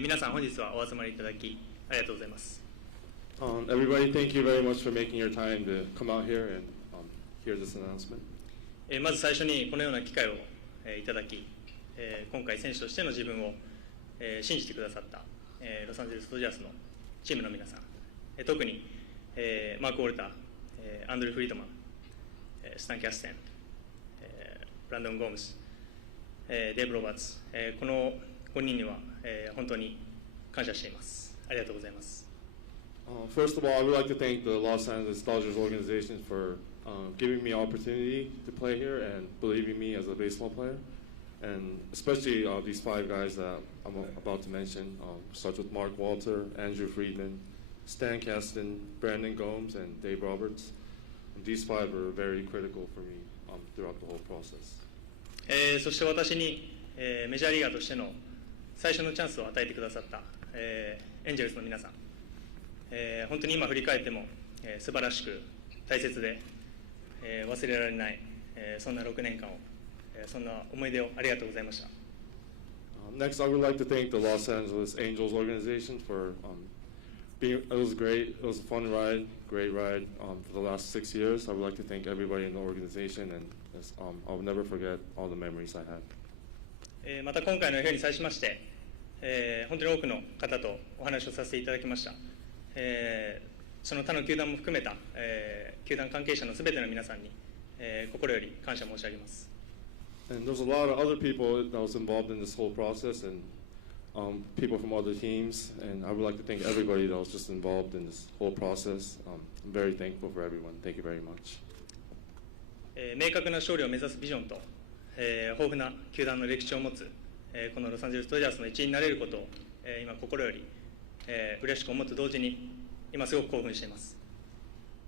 皆さん本日はお集まりいただきありがとうございます。Everybody, thank you very much for making your time to come out here and hear this announcement. まず最初にこのような機会をいただき、今回選手としての自分を信じてくださったロサンゼルスドジャースのチームの皆さん、特にマーク・ウォルター、アンドリュー・フリードマン、スタン・キャステン、ブランドン・ゴームズ、デーブ・ロバーツ、この5人には本当に感謝しています。ありがとうございます。First of all, I would like to thank the Los Angeles Dodgers organization for giving me opportunity to play here and believing me as a baseball player. And especially these 5 guys that I'm about to mention, starts with Mark Walter, Andrew Friedman, Stan Kasten, Brandon Gomes, and Dave Roberts. And these 5 are very critical for me throughout the whole process. そして私に、メジャーリーガーとしての最初のチャンスを与えてくださった、エンジェルスの皆さん、本当に今振り返っても、素晴らしく大切で、忘れられない、そんな6年間を、そんな思い出をありがとうございました。Next, I would like to thank the Los Angeles Angels organization for being. It was great. It was a fun ride, great ride for the last 6 years. I would like to thank everybody in the organization, and I'll never forget all the memories I had. また今回のように際しまして、本当に多くの方とお話をさせていただきました。その他の球団も含めた、球団関係者のすべての皆さんに、心より感謝申し上げます。And there's a lot of other people that was involved in this whole process, and people from other teams. And I would like to thank everybody that was just involved in this whole process. I'm very thankful for everyone. Thank you very much. 明確な勝利を目指すビジョンと、豊富な球団の歴史を持つ、このロサンゼルスドジャースの一員になれることを、今心より、嬉しく思うと同時に今すごく興奮しています。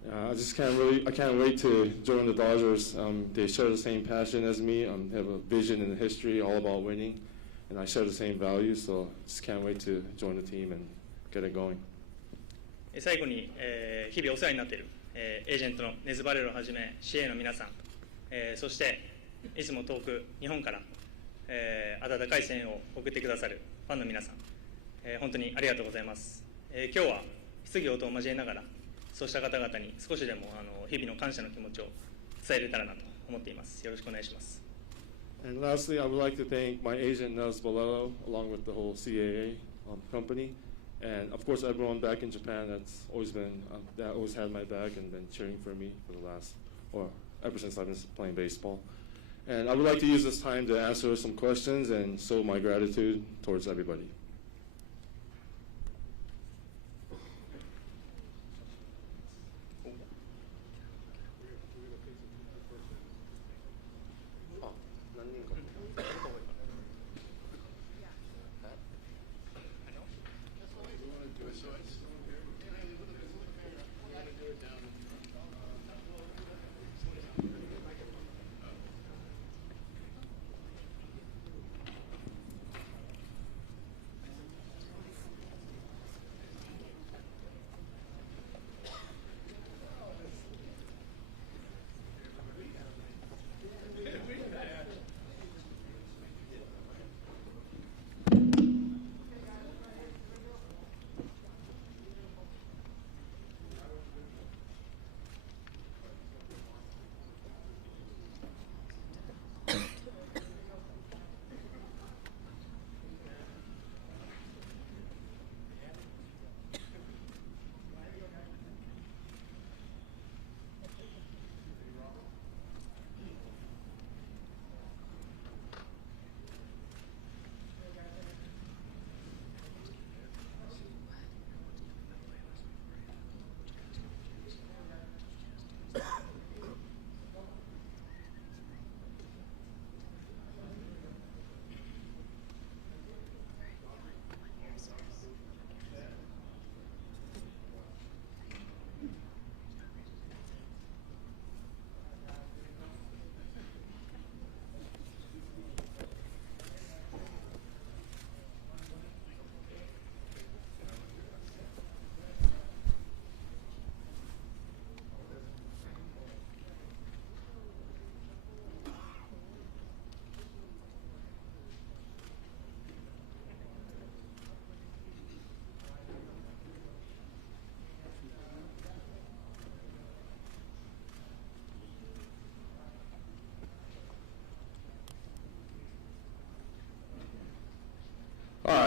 I can't wait to join the Dodgers. They share the same passion as me. They have a vision and a history all about winning, and I share the same values. So just can't wait to join the team and get it going. 最後に、日々お世話になっている、エージェントのネズバレロをはじめ CA の皆さん、そしていつも遠く日本から、温かい声援を送ってくださるファンの皆さん、本当にありがとうございます。今日は質疑応答を交えながらそうした方々に少しでも日々の感謝の気持ちを伝えれたらなと思っています。よろしくお願いします。And lastly, I would like to thank my agent Nels Bolello, along with the whole CAA company, and of course everyone back in Japan that's always been that always had my back and been cheering for me for the last, or ever since I've been playing baseball. And I would like to use this time to answer some questions and show my gratitude towards everybody.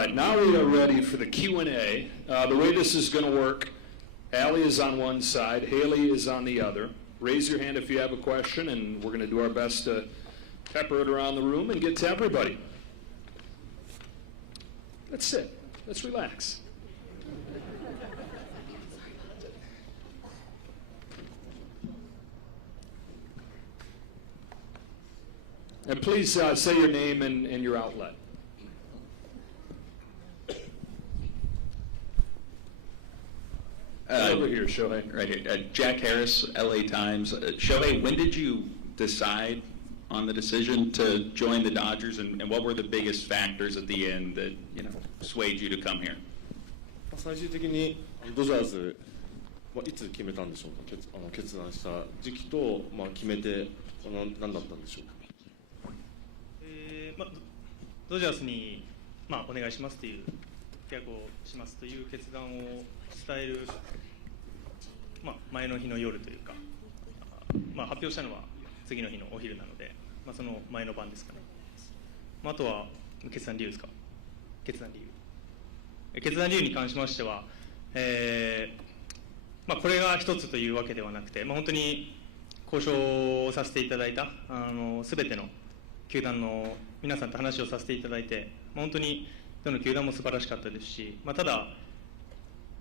right, now we are ready for the Q&A. The way this is going to work, Allie is on one side, Haley is on the other. Raise your hand if you have a question, and we're going to do our best to pepper it around the room and get to everybody. Let's sit. Let's relax. And please say your name and your outlet. Over here, Shohei. Right here. Jack Harris, LA Times. Shohei, when did you decide on the decision to join the Dodgers, and what were the biggest factors at the end that swayed you to come here? 最終的にドジャーズはいつ決めたんでしょうか。決断した時期と決めて何だったんでしょうか。ドジャースにお願いしますという契約をしますという決断を伝える前の日の夜というか、発表したのは次の日のお昼なので、その前の晩ですかね。あとは決断理由ですか。決断理由に関しましては、これが一つというわけではなくて、本当に交渉をさせていただいたすべての球団の皆さんと話をさせていただいて、本当にどの球団も素晴らしかったですし、ただ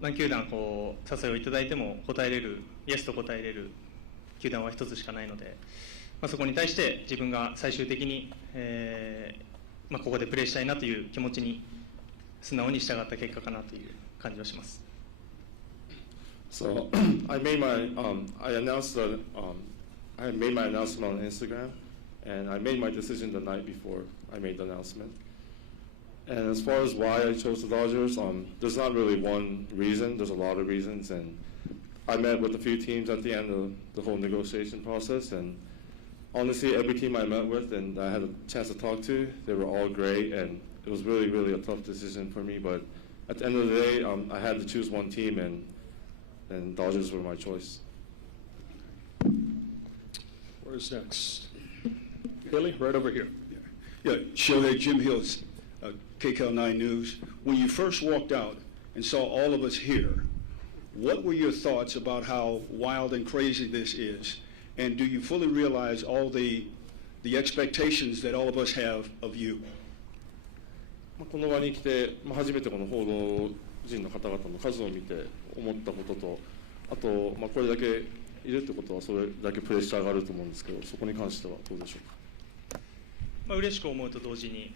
何球団誘いをいただいても答えれる、イエスと答えれる球団は一つしかないので、そこに対して自分が最終的に、ここでプレーしたいなという気持ちに素直に従った結果かなという感じはします。So I made my I announced I made my announcement on Instagram, and I made my decision the night before I made the announcement. And as far as why I chose the Dodgers, there's not really one reason. There's a lot of reasons, and I met with a few teams at the end of the whole negotiation process, and honestly, every team I met with and I had a chance to talk to, they were all great, and it was really, really a tough decision for me. But at the end of the day, I had to choose one team, and Dodgers were my choice. Where's next? Haley, right over here. Yeah, Shohei, Jim Hills, KCAL9 News. When you first walked out and saw all of us here, what were your thoughts about how wild and crazy this is? And do you fully realize all the expectations that all of us have of you? この場に来て、初めてこの報道陣の方々の数を見て思ったことと、あと、これだけいるってことはそれだけプレッシャーがあると思うんですけど、そこに関してはどうでしょうか。嬉しく思うと同時に、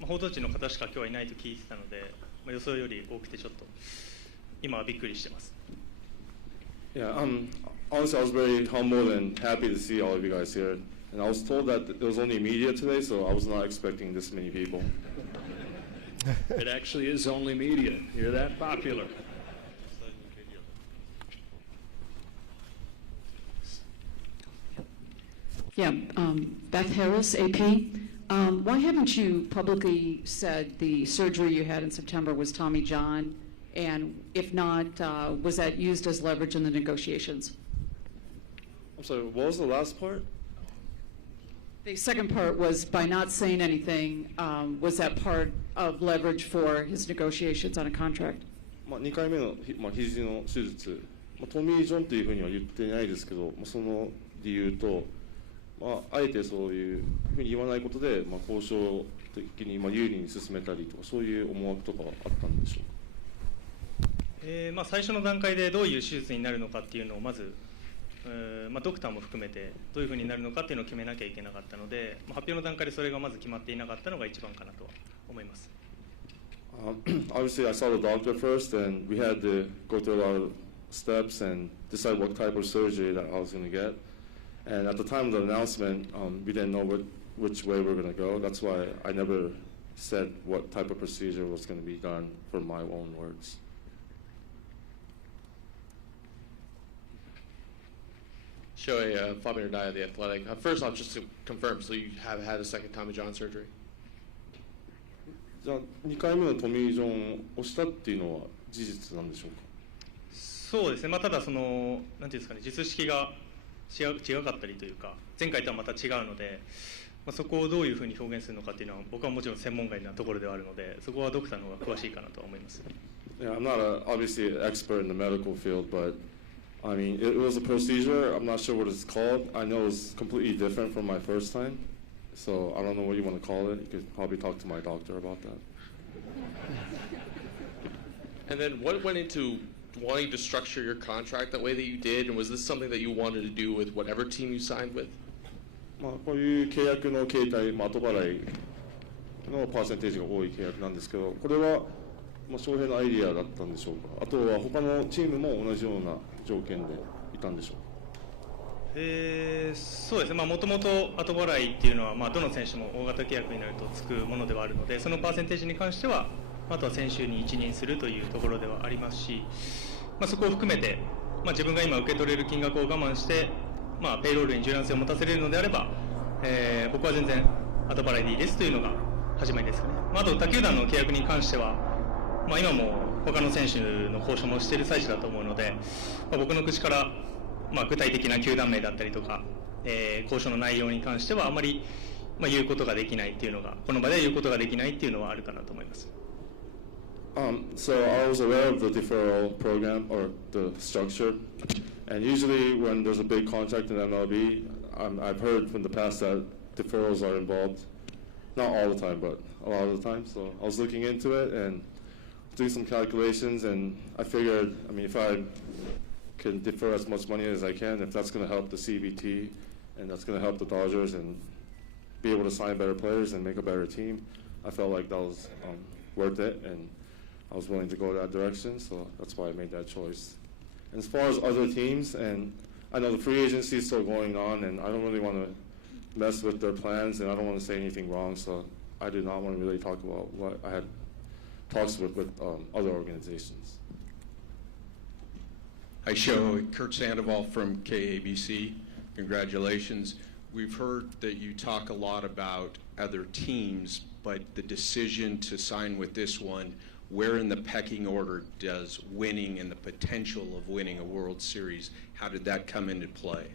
報道陣の方しか今日はいないと聞いてたので、予想より多くてちょっと今はびっくりしてます。Yeah, honestly, I was very humbled and happy to see all of you guys here. And I was told that there was only media today, so I was not expecting this many people. It actually is only media. You're that popular. Yeah, Beth Harris, AP. Why haven't you publicly said the surgery you had in September was Tommy John? And if not, was that used as leverage in the negotiations? I'm sorry, what was the last part? The second part was by not saying anything, was that part of leverage for his negotiations on a contract? 2回目の肘の手術、トミー・ジョンというふうには言ってないですけど、その理由と、あえてそういうふうに言わないことで、交渉的に有利に進めたりとか、そういう思惑とかはあったんでしょうか。最初の段階でどういう手術になるのかっていうのをまず、ドクターも含めてどういうふうになるのかっていうのを決めなきゃいけなかったので、発表の段階でそれがまず決まっていなかったのが一番かなとは思います。Obviously, I saw the doctor first, and we had to go through a lot of steps and decide what type of surgery that I was going to get. And at the time of the announcement, we didn't know which way we were going to go. That's why I never said what type of procedure was going to be done for my own words. Shohei, Fabian Ardaya, The Athletic. First off, just to confirm, so you have had a second Tommy John surgery? じゃあ2回目のトミー・ジョンをしたっていうのは事実なんでしょうか。そうですね、ただそのなんていうんですかね、術式が違かったりというか、前回とはまた違うので、そこをどういうふうに表現するのかっていうのは僕はもちろん専門外なところではあるので、そこはドクターの方が詳しいかなと思います。Yeah, I'm not obviously an expert in the medical field, but I mean, it was a procedure. I'm not sure what it's called. I know it's completely different from my first time, so I don't know what you want to call it. You could probably talk to my doctor about that. And then what went into wanting to structure your contract that way that you did, and was this something that you wanted to do with whatever team you signed with? こういう契約の形態、後払いのパーセンテージが多い契約なんですけど、これは翔平のアイディアだったんでしょうか。あとは他のチームも同じような条件でいたんでしょうか。そうですね、もともと後払いっていうのは、どの選手も大型契約になるとつくものではあるので、そのパーセンテージに関しては、あとは選手に一任するというところではありますし、そこを含めて、自分が今受け取れる金額を我慢して、ペイロールに柔軟性を持たせれるのであれば、僕は全然後払いでいいですというのが始まりですかね。あと他球団の契約に関しては、今も他の選手の交渉もしている最中だと思うので、僕の口から、具体的な球団名だったりとか、交渉の内容に関してはあまり、言うことができないっていうのが、この場で言うことができないっていうのはあるかなと思います。So I was aware of the deferral program or the structure, and usually when there's a big contract in MLB, I've heard from the past that deferrals are involved. Not all the time, but a lot of the time. So I was looking into it and doing some calculations, and I figured, if I can defer as much money as I can, if that's going to help the CBT and that's going to help the Dodgers and be able to sign better players and make a better team, I felt like that was worth it, and I was willing to go that direction, so that's why I made that choice. And as far as other teams, and I know the free agency is still going on, and I don't really want to mess with their plans, and I don't want to say anything wrong, so I do not want to really talk about what I had talks with other organizations. Hi, Kurt Sandoval from KABC. Congratulations. We've heard that you talk a lot about other teams, but the decision to sign with this one, where in the pecking order does winning and the potential of winning a World Series, how did that come into play?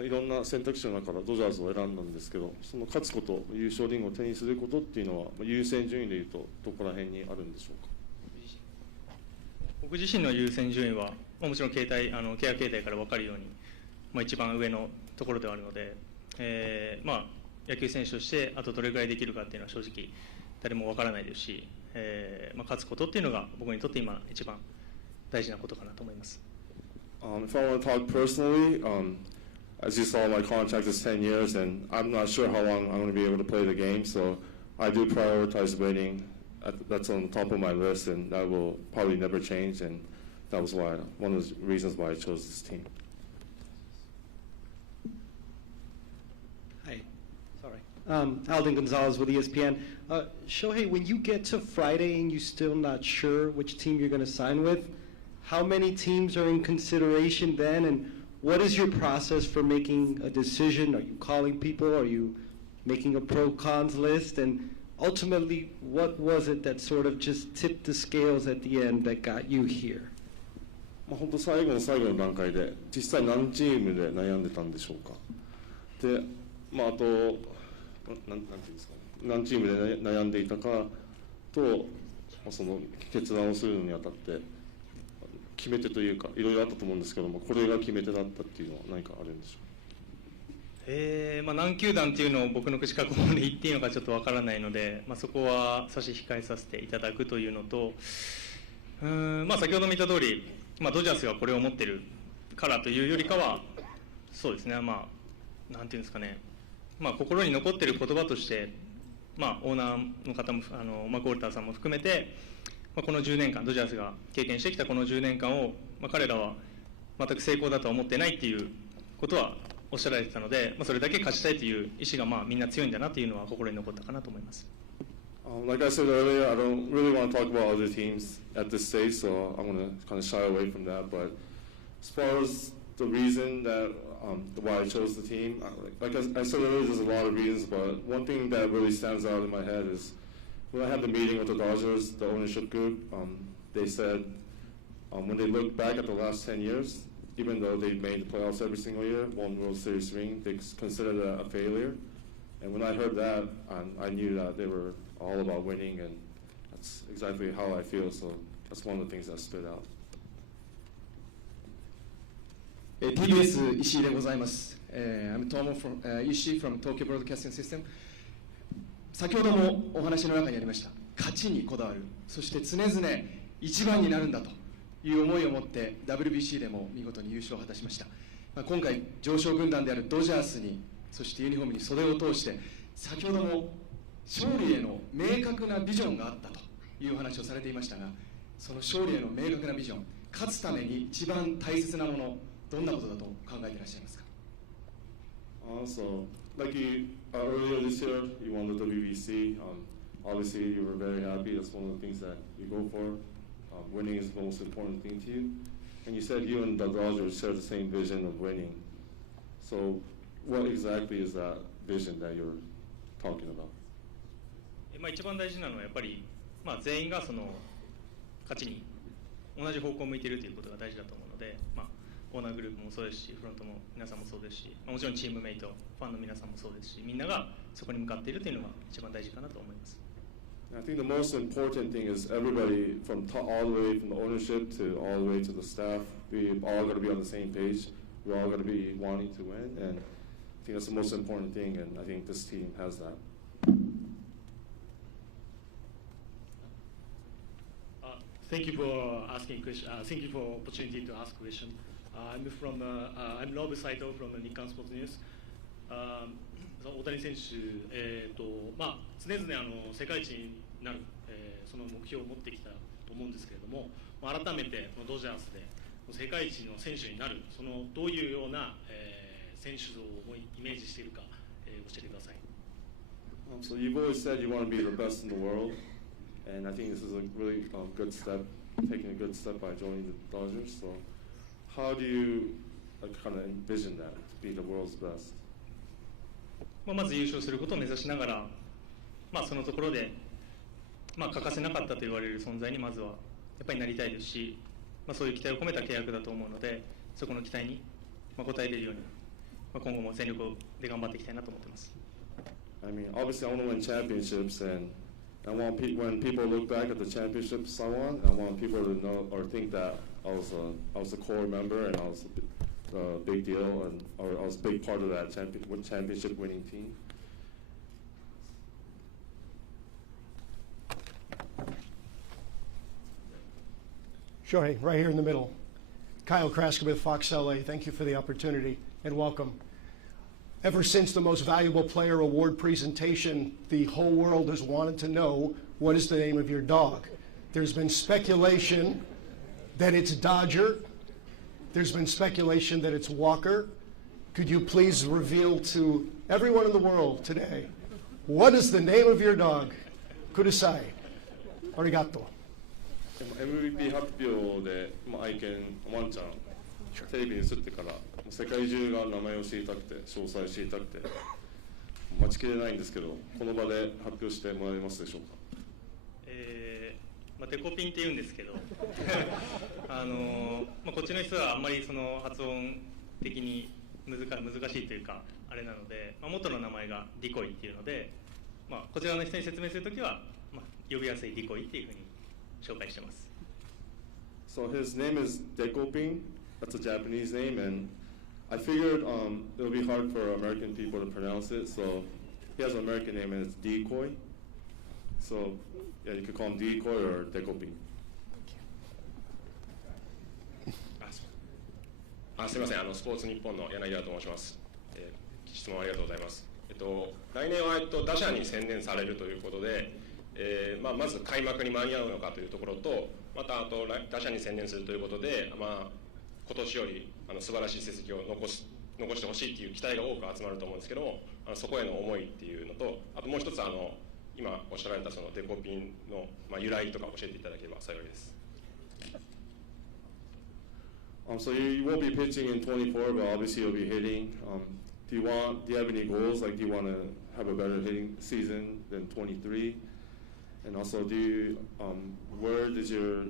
いろんな選択肢の中からドジャーズを選んだんですけど、その勝つこと、優勝リングを手にすることっていうのは、優先順位でいうとどこら辺にあるんでしょうか。僕自身の優先順位は、もちろん契約形態から分かるように、一番上のところではあるので、野球選手としてあとどれぐらいできるかっていうのは正直誰も分からないですし、勝つことっていうのが僕にとって今一番大事なことかなと思います。If I want to talk personally, as you saw, my contract is 10 years, and I'm not sure how long I'm going to be able to play the game, so I do prioritize winning. That's on the top of my list, and that will probably never change, and that was one of the reasons why I chose this team. Hi, sorry. Alden Gonzalez with ESPN. Shohei, when you get to Friday and you're still not sure which team you're going to sign with, how many teams are in consideration then, and what is your process for making a decision? Are you calling people? Are you making a pro-cons list? And ultimately, what was it that sort of just tipped the scales at the end that got you here? 本当最後の最後の段階で実際何チームで悩んでたんでしょうか。で、あとなんていうんですかね、何チームで悩んでいたかと、その決断をするのにあたって決め手というかいろいろあったと思うんですけども、これが決め手だったっていうのは何かあるんでしょうか。何球団っていうのを僕の口からここまで言っていいのかちょっとわからないので、そこは差し控えさせていただくというのと、先ほど見た通り、ドジャースがこれを持ってるからというよりかは、そうですね、なんていうんですかね、心に残ってる言葉として、オーナーの方もマクオルターさんも含めて、この10年間、ドジャースが経験してきたこの10年間を、彼らは全く成功だとは思ってないっていうことはおっしゃられてたので、それだけ勝ちたいという意思がみんな強いんだなというのは心に残ったかなと思います。Like I said earlier, I don't really want to talk about other teams at this stage, so I'm going to kind of shy away from that. But as far as the reason that why I chose the team, like I said earlier, there's a lot of reasons, but one thing that really stands out in my head is when I had the meeting with the Dodgers, the ownership group, they said when they look back at the last 10 years, even though they made the playoffs every single year, one World Series ring, they consider that a failure. And when I heard that, I knew that they were all about winning, and that's exactly how I feel. So that's one of the things that stood out. TBS 石井でございます。I'm Tomo from Ishii from Tokyo Broadcasting System。先ほどもお話の中にありました。勝ちにこだわる。そして常々一番になるんだという思いを持って WBC でも見事に優勝を果たしました。今回常勝軍団であるドジャースに、そしてユニフォームに袖を通して、先ほども勝利への明確なビジョンがあったというお話をされていましたが、その勝利への明確なビジョン、勝つために一番大切なもの、どんなことだと考えていらっしゃいますか？ Also, like you earlier this year, you won the WBC. Obviously, you were very happy. That's one of the things that you go for. Winning is the most important thing to you. And you said you and the Dodgers share the same vision of winning. So, what exactly is that vision that you're talking about? 一番大事なのはやっぱり、全員がその勝ちに同じ方向を向いているということが大事だと思うので、オーナーグループもそうですし、フロントも皆さんもそうですし、もちろんチームメイト、ファンの皆さんもそうですし、みんながそこに向かっているというのが一番大事かなと思います。I think the most important thing is everybody from all the way from the ownership to all the way to the staff, we all got to be on the same page. We all got to be wanting to win, and I think that's the most important thing, and I think this team has that. Thank you for asking question. Thank you for opportunity to ask question. I'm Rob Saito from the Nikkan Sports News. 大谷選手、常々世界一になる、その目標を持ってきたと思うんですけれども、改めてこのドジャースで世界一の選手になる、そのどういうような、選手像をイメージしているか、教えてください。So you've always said you want to be the best in the world, and I think this is a really good step, taking a good step by joining the Dodgers. So how do you kind of envision that, to be the world's best? まず優勝することを目指しながら、そのところで、欠かせなかったと言われる存在にまずはやっぱりなりたいですし、そういう期待を込めた契約だと思うので、そこの期待に応えれるように、今後も全力で頑張っていきたいなと思っています。I mean, obviously, I want to win championships, and I want when people look back at the championships I won, I want people to know or think that I was a core member and I was a big deal, and or I was a big part of that championship winning team. Shohei, right here in the middle. Kyle Krasker with Fox LA. Thank you for the opportunity and welcome. Ever since the Most Valuable Player Award presentation, the whole world has wanted to know what is the name of your dog. There's been speculation that it's Dodger. There's been speculation that it's Walker. Could you please reveal to everyone in the world today, what is the name of your dog? Kudasai. Arigato. MVP 発表で、愛犬ワンちゃんテレビに映ってから世界中が名前を知りたくて詳細を知りたくて待ちきれないんですけど、この場で発表してもらえますでしょうか？デコピンって言うんですけどこっちの人はあんまりその発音的に難しいというかあれなので、元の名前がディコイっていうので、こちらの人に説明するときは、呼びやすいディコイっていうふうに紹介してます。So his name is Dekoping. That's a Japanese name, and I figured it'll be hard for American people to pronounce it. So he has an American name, and it's Decoy. So yeah, you could call him Decoy or Dekoping. すみません、スポーツ日本の柳田と申します。質問ありがとうございます。来年は打者に専念されるということで、まず開幕に間に合うのかというところと、また打者に専念するということで、今年より素晴らしい成績を残してほしいという期待が多く集まると思うんですけども、そこへの思いっていうのと、あともう一つ今おっしゃられたそのデコピンの由来とか教えていただければ幸いです。So you won't be pitching in 24, but obviously you'll be hitting. Do you have any goals? Like, do you want to have a better hitting season than 23? And also, where does your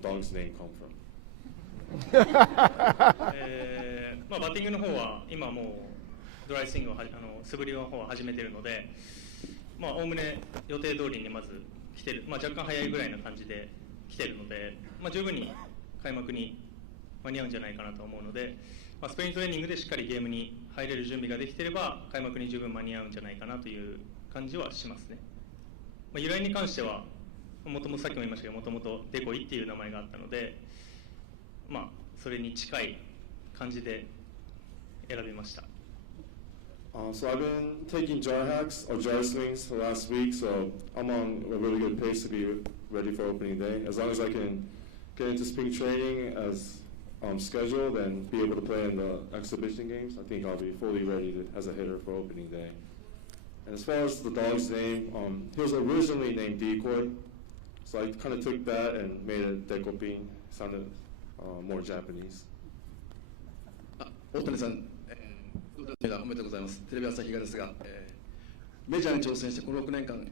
dog's name come from? まあ、バッティングの方は今もうドライスイングを素振りの方は始めているので、まあ、おおむね予定通りにまず来てる、まあ、若干早いぐらいな感じで来てるので、まあ、十分に開幕に間に合うんじゃないかなと思うので、まあ、スプリントトレーニングでしっかりゲームに入れる準備ができていれば開幕に十分間に合うんじゃないかなという感じはしますね。まあ、由来に関してはもともとさっきも言いましたけど、もともとデコイっていう名前があったので、まあ、それに近い感じで選びました。So I've been taking jar hacks or jar swings for last week, so I'm on a really good pace to be ready for opening day. As long as I can get into spring training as scheduled and be able to play in the exhibition games, I think I'll be fully ready as a hitter for opening day. And as far as the dog's name, he was originally named Decoy, so I kind of took that and made it Dekopin, sounded more Japanese. 大谷さん、おめでとうございます。テレビ朝日がですが、メジャーに挑戦してこの6年間、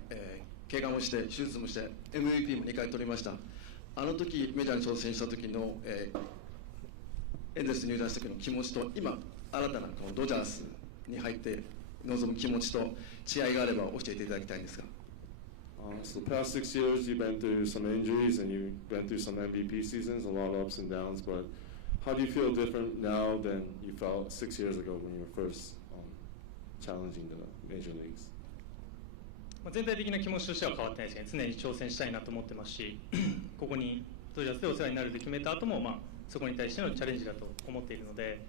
怪我もして手術もして MVP も2回取りました。あの時メジャーに挑戦した時の、エンゼルス入団した時の気持ちと今新たなこのドジャースに入って臨む気持ちと違いがあれば教えていただきたいんですが。So the past 6 years, you've been through some injuries and you've been through some MVP seasons, a lot of ups and downs. But how do you feel different now than you felt 6 years ago when you were first challenging the major leagues? 全体的な気持ちとしては変わってないですね。常に挑戦したいなと思ってますし、ここにドジャースでお世話になると決めた後も、まあ、そこに対してのチャレンジだと思っているので、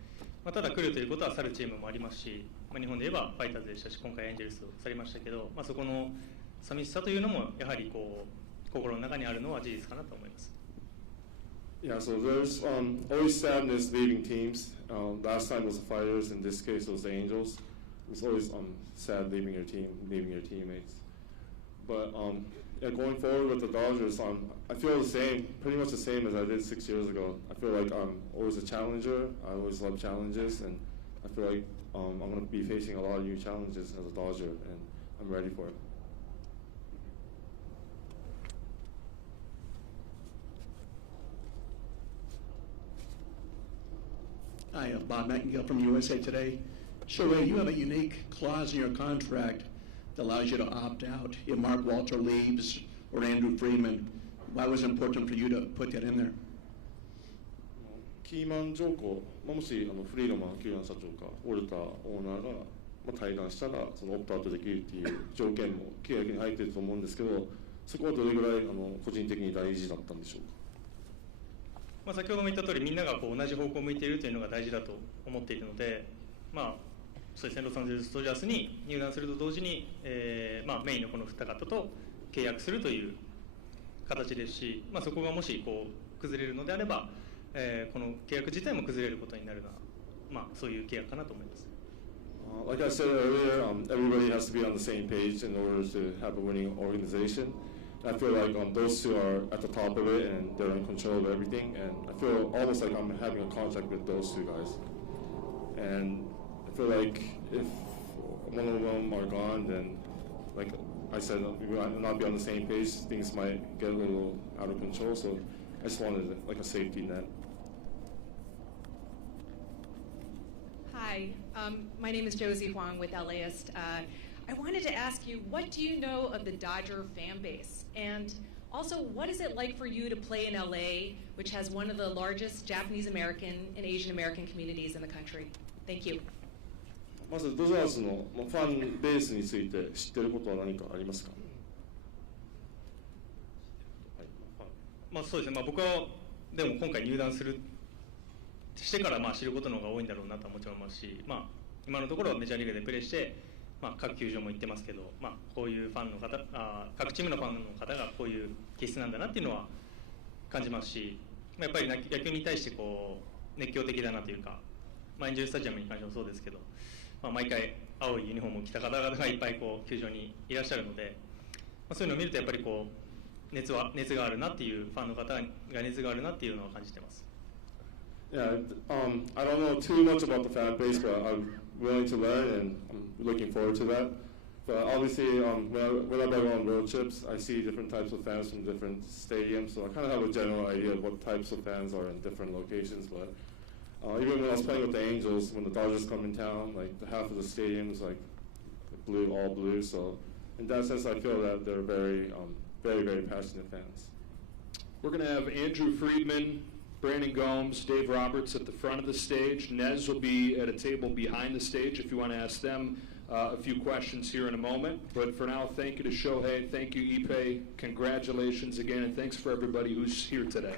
まあ、ただ来るということは去るチームもありますし、まあ、日本で言えばファイターズでしたし、今回エンジェルスを去りましたけど、まあ、そこの寂しさというのもやはりこう心の中にあるのは事実かなと思います。Yeah, so there's always sadness leaving teams. Last time was the Fighters, in this case it was the Angels. It's always sad leaving your team, leaving your teammates. But yeah, going forward with the Dodgers, I feel the same, pretty much the same as I did 6 years ago. I feel like I'm always a challenger. I always love challenges, and I feel like I'm going to be facing a lot of new challenges as a Dodger, and I'm ready for it. Hi, I'm Bob Nightingale from USA Today. Shohei, you have a unique clause in your contract that allows you to opt out if Mark Walter leaves or Andrew Friedman. Why was it important for you to put that in there? キーマン条項、もしフリードマン球団社長かオルタオーナーが退団したらそのオプトアウトできるっていう条件も契約に入っていると思うんですけど、そこはどれぐらい個人的に大事だったんでしょうか。まあ、先ほども言った通り、みんながこう同じ方向を向いているというのが大事だと思っているので、まあ、そうですね、ロサンゼルス・ドジャースに入団すると同時に、まあ、メインのこの二方と契約するという形ですし、まあ、そこがもしこう崩れるのであれば、この契約自体も崩れることになるのは、まあ、そういう契約かなと思います。Like I said earlier, everybody has to be on the same page in order to have a winning organization. I feel like those two are at the top of it and they're in control of everything. And I feel almost like I'm having a contract with those two guys. And I feel like if one of them are gone, then, like I said, we might not be on the same page. Things might get a little out of control. So I just wanted like a safety net. Hi, my name is Josie Huang with LAist. I wanted to ask you, what do you know of the Dodger fan base? And also, what is it like for you to play in LA, which has one of the largest Japanese American and Asian American communities in the country? Thank you. まずドジャースのファンベースについて知っていることは何かありますか。まあ、そうですね、まあ、僕はでも今回入団してからまあ知ることの方が多いんだろうなとはもちろん思いますし、まあ、今のところメジャーリーグでプレーして、まあ、各球場も行ってますけど、まあ、こういうファンの方各チームのファンの方がこういう気質なんだなっていうのは感じますし、まあ、やっぱり野球に対してこう熱狂的だなというか、まあ、エンジェルスタジアムに関してもそうですけど、まあ、毎回青いユニフォームを着た方々がいっぱいこう球場にいらっしゃるので、まあ、そういうのを見るとやっぱりこう熱があるなっていうファンの方が熱があるなっていうのを感じてます。Yeah, I don't know too much about the fan base, but I'm willing to learn and I'm looking forward to that. But obviously, whenever I go on road trips, I see different types of fans from different stadiums, so I kind of have a general idea of what types of fans are in different locations. But even when I was playing with the Angels, when the Dodgers come in town, like half of the stadium's like blue, all blue. So in that sense, I feel that they're very, very passionate fans. We're going to have Andrew Friedman, Brandon Gomes, Dave Roberts at the front of the stage. Nez will be at a table behind the stage if you want to ask them a few questions here in a moment. But for now, thank you to Shohei, thank you Ippei, congratulations again, and thanks for everybody who's here today.